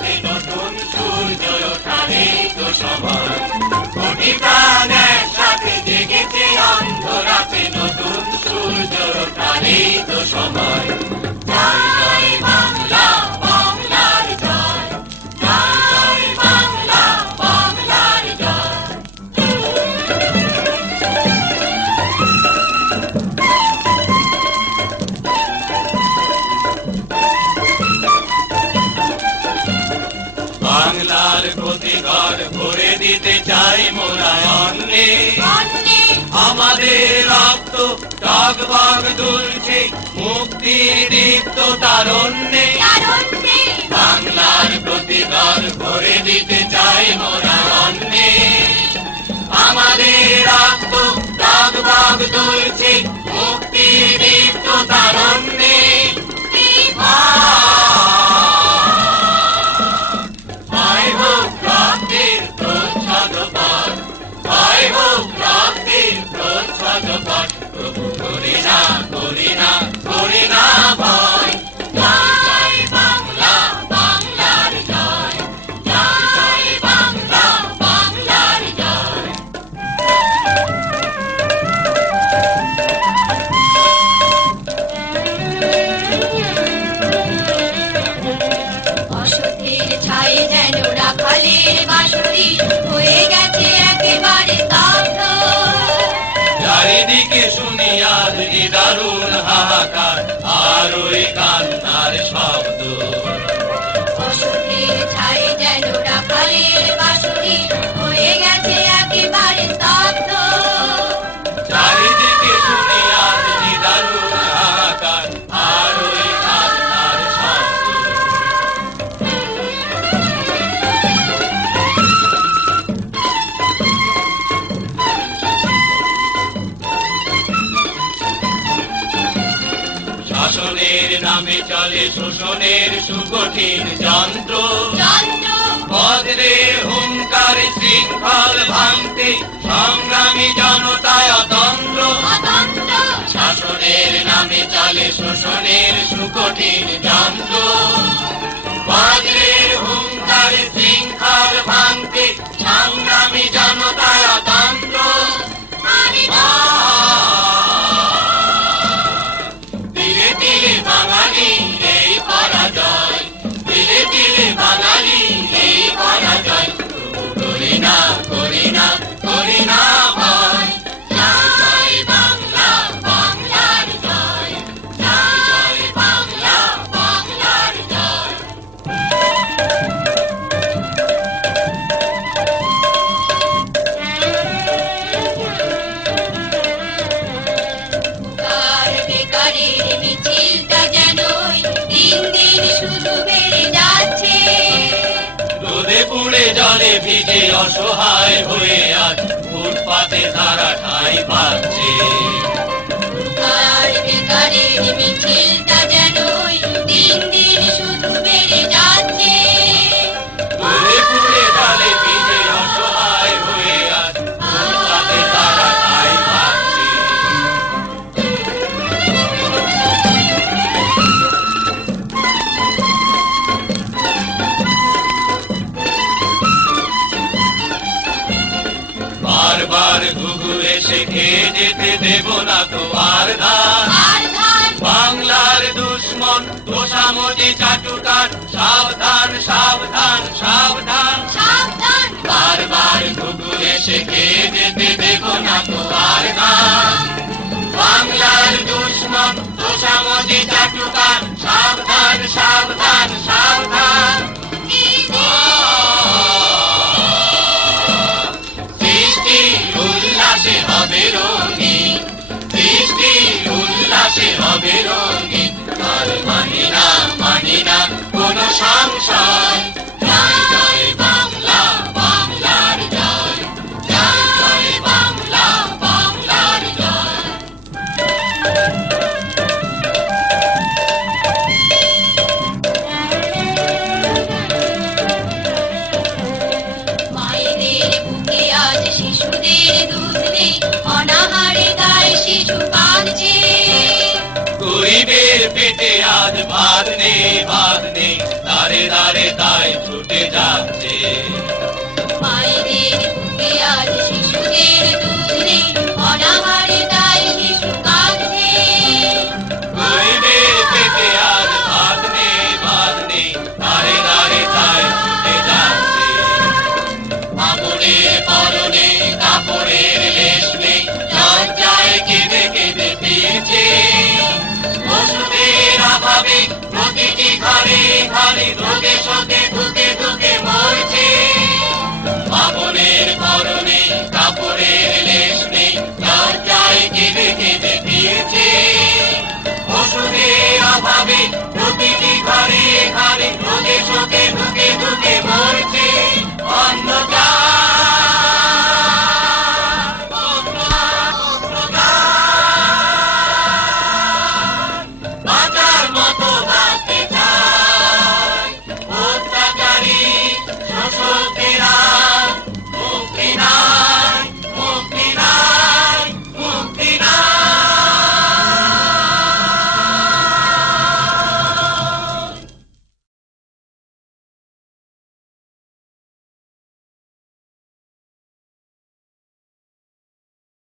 রাতে নতুন সূর্য ওঠারই তো সময়। কোটি প্রাণ একসাথে জেগেছে অন্ধরাতে নতুন সূর্য ওঠারই তো সময়। জয় জয় বাংলা, বাংলার জয়। জয় জয় বাংলা, বাংলার জয়। বাংলার প্রতি ঘর ভরে দিতে চাই মোরা অন্নে। আমাদের রক্ত টগবগ দুলছে মুক্তির দীপ্ত তারণ্যে। বাংলার প্রতি ঘর ভরে দিতে চাই মোরা অন্নে। আমাদের রক্ত টগবগ দুলছে মুক্তির দীপ্ত তারণ্যে। প্রভু করি না করি না করি না ভয়। জয় জয় বাংলা, বাংলার জয়। জয় জয় বাংলা, বাংলার জয়। অসতের ছায়ে যেন রাখালের বাঁশরি হয়ে গেছে একেবারে স্তব্ধ। চারিদিকে শুনি আজ দারুণ হাহাকার আর ওই কান্নার শব্দ। অসতের ছায়ে যেন রাখালের বাঁশরি হয়ে গেছে একেবারে স্তব্ধ। চারিদিকে শুনি আজ দারুণ হাহাকার আর ওই কান্নার শব্দ। শাসনের নামে চলে শোষণের সুকঠিন যন্ত্র। বজ্রের হুঙ্কার শৃঙ্খল ভাঙতে সংগ্রামী জনতায় অতন্ত্র। শাসনের নামে চলে শোষণের সুকঠিন যন্ত্র। বজ্রের হুঙ্কার শৃঙ্খল ভাঙতে সংগ্রামী জনতায় অতন্ত্র। দিলে দিলে বাঙালি এই পরাজয়। দিলে দিলে বাঙালি এই পরাজয়। করি না করি না করি না ভয়। জয় জয় বাংলা, বাংলার জয়। জয় জয় বাংলা, বাংলার জয়। কার বেকারের মিছিলটা যেন দিন দিন শুধু বেড়ে যাচ্ছে। রোদে পুড়ে জলে ভিজে অসহায় হয়ে আজ ফুটপাতে তারা ঠাঁই পাচ্ছে। কার বেকারের মিছিলটা যেন দিন দিন শুধু বেড়ে যাচ্ছে। রোদে পুড়ে জলে ভিজে অসহায় হয়ে আজ ফুটপাতে তারা ঠাঁই পাচ্ছে। বারবার ঘুঘু এসে খেয়ে যেতে দেব না তো আর ধান। বাংলার দুশ্মন তোষামজি চাটুকার সাবধান সাবধান সাবধান। বারবার ঘুঘু এসে খেয়ে যেতে দেব না তো আর ধান। বাংলার দুশ্মন তোষামজি চাটুকার সাবধান সাবধান সাবধান। সৃষ্টি উল্লাসে হবে রঙিন। সৃষ্টি উল্লাসে হবে রঙিন। আর মানি না মানি না কোনো সংশয়। জয় জয় বাংলা, বাংলার জয়। জয় জয় বাংলা, বাংলার জয়। মায়েদের বুকে আজ শিশুদের দুধ নেই। অনাহারে গায়ে শিশু কাঁদছে। গরিবের পেটে আজ ভাত নেই ভাত নেই। দাঁড়ে দাঁড়ে তাই ছুটে যাচ্ছে। মায়েদের বুকে আজ শিশুদের দুধ নেই, অনাহারে তাই শিশু কাঁদছে। গরিবের পেটে আজ ভাত নেই, ভাত নেই, দাঁড়ে দাঁড়ে তাই ছুটে যাচ্ছে। মামনের পরনে কাপড়ের লেশ নেই, লজ্জায় কেঁদে কেঁদে ফিরছে। ওষুধের অভাবে প্রতিটি ঘরে ঘরে রোগে শোকে ধুকে ধুকে মরছে। মামনের পরনে কাপড়ের লেশ নেই, লজ্জায় কেঁদে কেঁদে ফিরছে। ওষুধের অভাবে